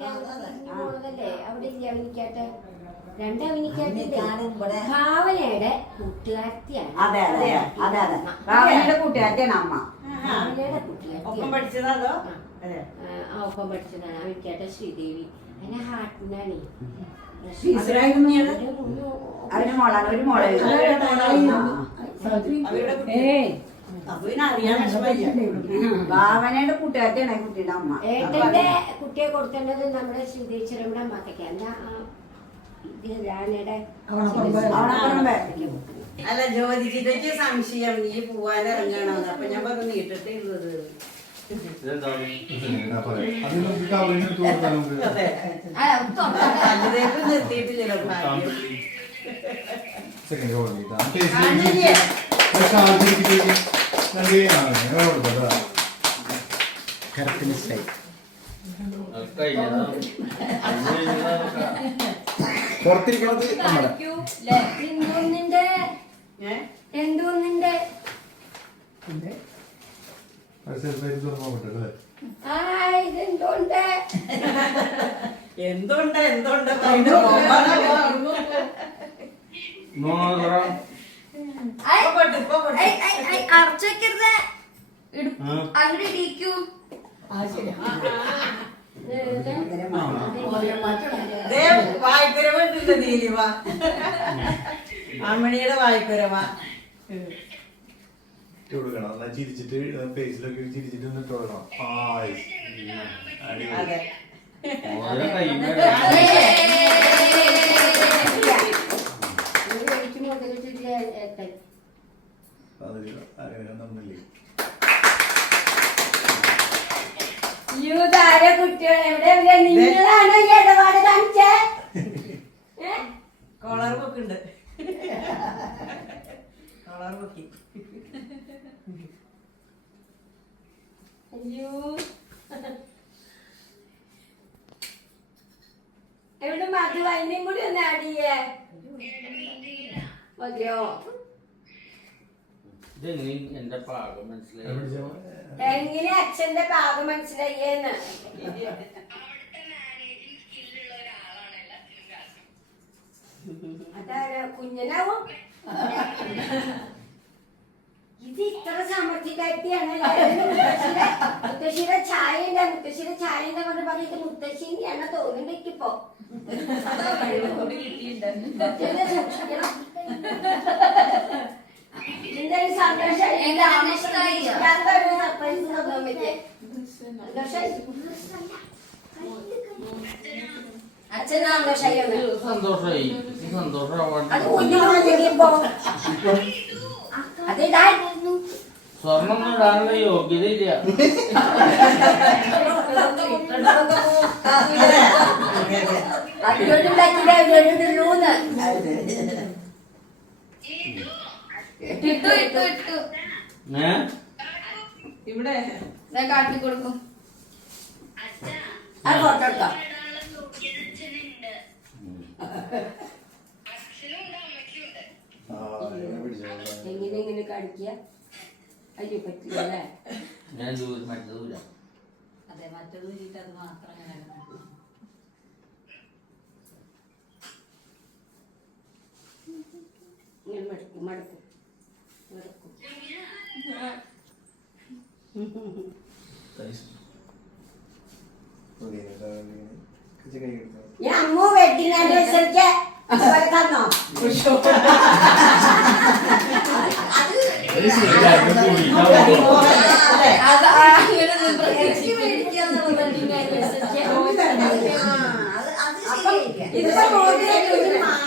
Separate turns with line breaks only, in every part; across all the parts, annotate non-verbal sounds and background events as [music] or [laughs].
പോണതല്ലേ അവിടെ ഇല്ല അവനിക്കാട്ടെ. ഭാവനയുടെ കൂട്ടുകാരത്തിയാണ്.
അതെ അതെ അതെ അതെ ഭാവനയുടെ കൂട്ടുകാരത്തിയാണ് അമ്മ.
ഭാവനയുടെ
ഒപ്പം പഠിച്ചതാണോ?
ആ. ഒപ്പം പഠിച്ചതാണ്. അവനിക്കാട്ടെ ശ്രീദേവി. അതിനെ ഹാർട്ടിനാണ്?
അവന് മോളാണ്. ഒരു മോളെ.
അവരുടെ
ഭാവനയുടെ കൂട്ടുകാരത്തിയാണ് കുട്ടിയുടെ അമ്മ
ഏട്ടന്റെ കുട്ടിയെ കൊടുക്കേണ്ടത് നമ്മുടെ ശ്രീധീശ്വരയുടെ അമ്മക്കൊക്കെ അല്ല
ജ്യോതിജിതയ്ക്ക് സംശയം. നീ പോവാൻ ഇറങ്ങണമെന്ന് അപ്പൊ ഞാൻ പറഞ്ഞു നീട്ടട്ടെ ഉള്ളത് ഭാഗ്യം.
സെക്കൻഡ് ഹോൾഡ് ചെയ്താ പുറത്തിരിക്കണത് നമ്മുടെ
എന്തുണ്ട്? എന്തുണ്ട്?
ഇടു- അങ്ങട് ഇടിക്കൂ
ദേ, വായ്ക്കുരവുണ്ടല്ലോ നീലിമ അമ്മണിയുടെ
ഇട്ട് കൊടുക്കണം. എന്നാ ചിരിച്ചിട്ട് ഫേസിലൊക്കെ ചിരിച്ചിട്ട് ഒന്ന് ഇട്ട് കൊടുക്കണം. ആയ്. അടിപൊളി.
ഇടപാട് കാണിച്ചേ? [laughs] ഏ?
കോളർ ബുക്ക് ഉണ്ട്. കോളർ ബുക്കി
അയ്യോ. എവിടെ മധു അതിനെയും കൂടി ഒന്ന് ആടിയേ മതിയോ?
ഇതെങ്ങനെ എന്റെ പാകം മനസ്സിലായി?
എങ്ങനെ അച്ഛന്റെ പാകം മനസ്സിലായേന്ന് അതാരാ? കുഞ്ഞനാവും? ഇത് ഇത്ര സാമർത്ഥ്യക്കാരിയാണ് മുത്തശ്ശിയുടെ ചായ ഉണ്ട് മുത്തശ്ശിയുടെ ചായ എന്താ പറഞ്ഞ പറഞ്ഞ ഇത് മുത്തശ്ശിന്റെയാണ് തോന്നുന്നുണ്ട് എനിക്കിപ്പോ? മുത്തശ്ശിനെ സൂക്ഷിക്കണം. എന്തായാലും സന്തോഷം. ഒരു സർപ്രൈസ് സന്തോഷായി അച്ഛൻ
സന്തോഷമായി. സന്തോഷമാവാൻ
അത് കുഞ്ഞിപ്പോ അതിടാ
സ്വർണം ഇടാനുള്ള യോഗ്യതയില്ല.
അതിനോട് ഉണ്ടാക്കില്ല അതിലോട്ടുള്ളൂന്ന് [laughs]
ഇട്ടു ഇട്ടു ഇട്ടു.
ഇവിടെ.
ഞാൻ കാട്ടി കൊടുക്കും.
എങ്ങനെ എങ്ങനെ അയ്യോ പറ്റില്ല അല്ലേ?
ഞാൻ
അതെ അത് മാത്രം.
ഇങ്ങനെ മടക്കും മടക്കും. ഞാൻ അമ്മു വെഡിങ് ആനിവേഴ്സറിക്ക് അതുപോലെ തന്നോ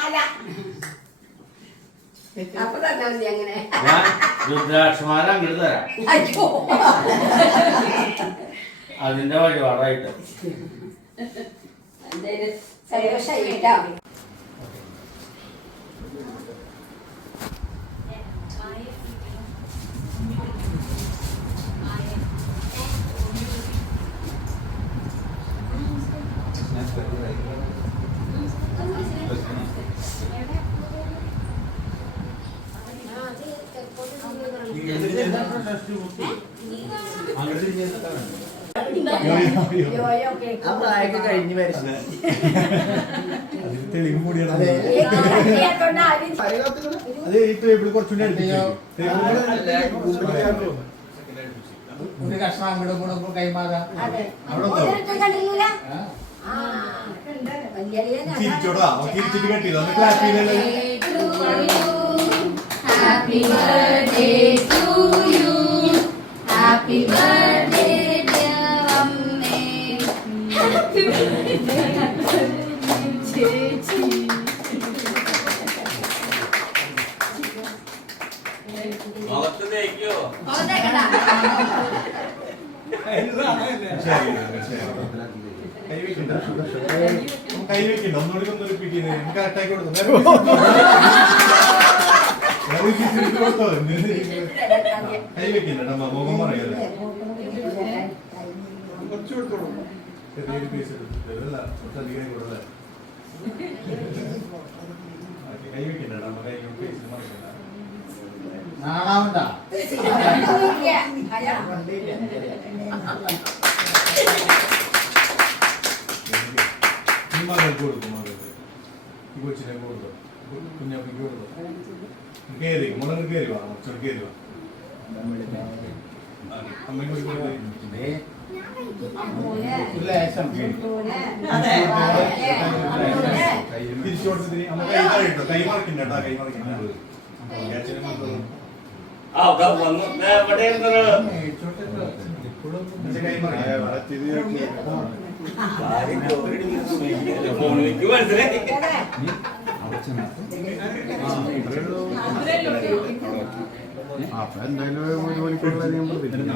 അതെ
അപ്പൊ തന്നാ മതി അങ്ങനെ.
ഞാൻ രുദ്രാക്ഷമാല അങ്ങോട്ട് തരാം.
അയ്യോ.
അതിന്റെ വഴിപാടായിട്ട്.
കേട്ടോ
അങ്ങോട്ട്
യോയോ കേക്ക്
ആ പ്രായമൊക്കെ കഴിഞ്ഞ് വരും
തെളിവ് കൂടിയാണ്
അതെ.
ഈ ടേബിൾ കുറച്ചുകൂടി
ഒരു കഷ്ണം അങ്ങോട്ട് ഇങ്ങോട്ടും കൈമാറാം
ചിരിച്ചോടാ ചിരിച്ചിട്ട് കെട്ടിയത് ഒന്ന് ക്ലാപ്പ് ചെയ്തല്ലേ
ഹാപ്പി birthday
മുഖത്ത് തേക്കോ
പുറത്തേക്കടാ.
കൈ വെക്കണ്ട കൈ വെക്കണ്ട ഒന്നുകൂടി ഒന്ന് റിപ്പീറ്റ് ചെയ്ത് എനിക്ക് കറക്റ്റാക്കി കൊടുത്തു കൊടുത്തോ കൈ വെക്കണ്ട നമ്മ മുഖം പറയല്ലേ കുറച്ചു കൊടുത്തോളൂ ചെറിയൊരു പീസ് എടുത്തില്ല കുറച്ചധികം കൊടുത്തേ കൈ വെക്കണ്ട നമ്മ കൈ പീസ് മറക്കണ്ട
നാണാവണ്ട
മകൾക്ക് കൊടുക്കും മകൾക്ക് ഈ കൊച്ചിനെ കൊടുക്കും കുഞ്ഞപ്പിക്ക് കൊടുക്കും കയറി മുളക് കയറി വാ കുറച്ചോട് കയറി വാ അമ്മയ്ക്ക് തിരിച്ചു കൊടുത്തിട്ട് അമ്മ കൈ താഴെട്ടോ കൈ കേട്ടോ കൈ മക്കളും
ആ വന്നു. ഫോണിലേക്ക് മനസ്സിലായി.
അപ്പൊ എന്തായാലും ഒരു പ്രതീക്ഷിക്കുന്നു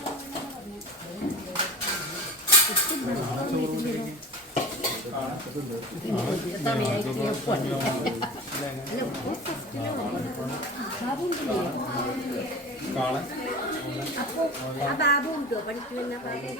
അപ്പൊ ആ ബാബു ഉണ്ടോ പഠിക്കുന്ന ബാബു